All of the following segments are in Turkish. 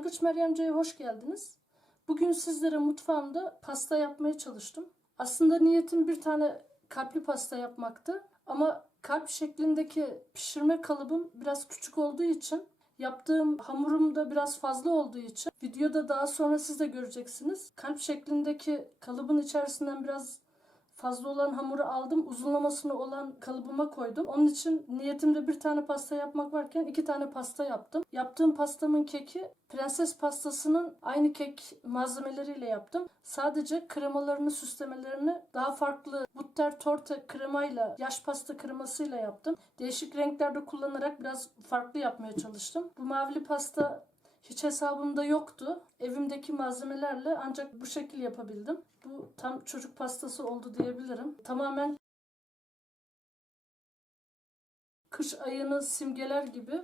Başlangıç Meryemce'ye hoş geldiniz. Bugün sizlere mutfağımda pasta yapmaya çalıştım. Aslında niyetim bir tane kalpli pasta yapmaktı. Ama kalp şeklindeki pişirme kalıbım biraz küçük olduğu için yaptığım hamurum da biraz fazla olduğu için videoda daha sonra siz de göreceksiniz. Kalp şeklindeki kalıbın içerisinden biraz fazla olan hamuru aldım. Uzunlamasını olan kalıbıma koydum. Onun için niyetimde bir tane pasta yapmak varken iki tane pasta yaptım. Yaptığım pastamın keki prenses pastasının aynı kek malzemeleriyle yaptım. Sadece kremalarını, süslemelerini daha farklı butter torte kremayla, yaş pasta kremasıyla yaptım. Değişik renklerde kullanarak biraz farklı yapmaya çalıştım. Bu mavili pasta hiç hesabımda yoktu. Evimdeki malzemelerle ancak bu şekil yapabildim. Bu tam çocuk pastası oldu diyebilirim. Tamamen kış ayını simgeler gibi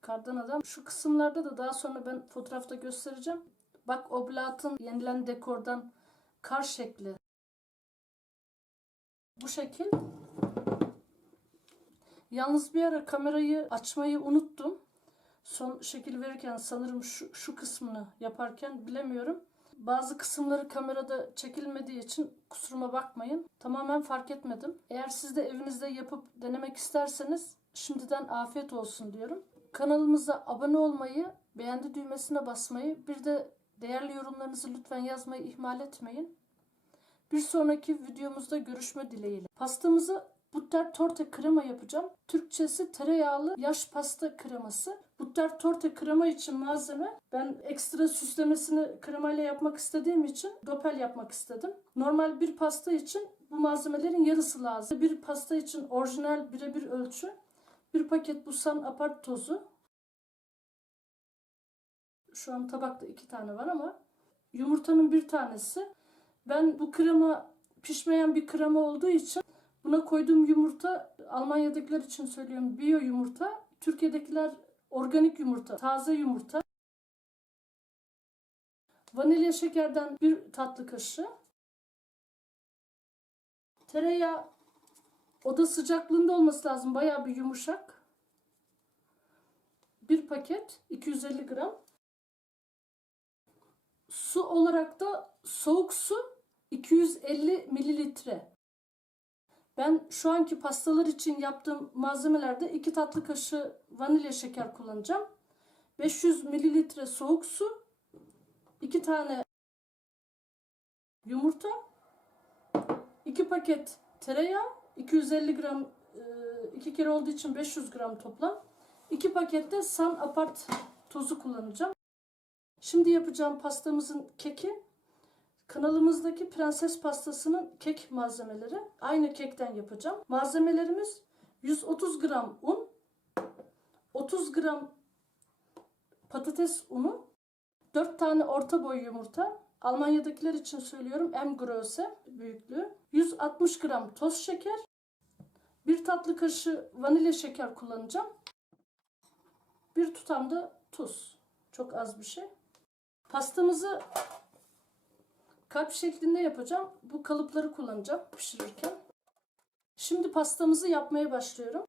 kardan adam. Şu kısımlarda da daha sonra ben fotoğrafta göstereceğim. Bak oblatın yenilen dekordan kar şekli. Bu şekil. Yalnız bir ara kamerayı açmayı unuttum. Son şekil verirken sanırım şu, şu kısmını yaparken bilemiyorum. Bazı kısımları kamerada çekilmediği için kusuruma bakmayın. Tamamen fark etmedim. Eğer siz de evinizde yapıp denemek isterseniz şimdiden afiyet olsun diyorum. Kanalımıza abone olmayı, beğendi düğmesine basmayı, bir de değerli yorumlarınızı lütfen yazmayı ihmal etmeyin. Bir sonraki videomuzda görüşme dileğiyle. Pastamızı butter torte krema yapacağım. Türkçesi tereyağlı yaş pasta kreması. Butter torte krema için malzeme ben ekstra süslemesini kremayla yapmak istediğim için dopel yapmak istedim. Normal bir pasta için bu malzemelerin yarısı lazım. Bir pasta için orijinal birebir ölçü. Bir paket busan apart tozu. Şu an tabakta iki tane var ama yumurtanın bir tanesi. Ben bu krema pişmeyen bir krema olduğu için buna koyduğum yumurta Almanya'dakiler için söylüyorum biyo yumurta. Türkiye'dekiler organik yumurta, taze yumurta. Vanilya şekerden bir tatlı kaşığı. Tereyağı oda sıcaklığında olması lazım. Bayağı bir yumuşak. Bir paket 250 gram. Su olarak da soğuk su 250 mililitre. Ben şu anki pastalar için yaptığım malzemelerde 2 tatlı kaşığı vanilya şeker kullanacağım. 500 mililitre soğuk su, 2 tane yumurta, 2 paket tereyağı, 250 gram 2 kere olduğu için 500 gram toplam. 2 pakette San Apart tozu kullanacağım. Şimdi yapacağım pastamızın keki Kanalımızdaki prenses pastasının kek malzemeleri. Aynı kekten yapacağım. Malzemelerimiz 130 gram un, 30 gram patates unu, 4 tane orta boy yumurta, Almanya'dakiler için söylüyorum M Grosse büyüklüğü, 160 gram toz şeker, 1 tatlı kaşığı vanilya şeker kullanacağım. Bir tutam da tuz. Çok az bir şey. Pastamızı Kalp şeklinde yapacağım. Bu kalıpları kullanacağım pişirirken. Şimdi pastamızı yapmaya başlıyorum.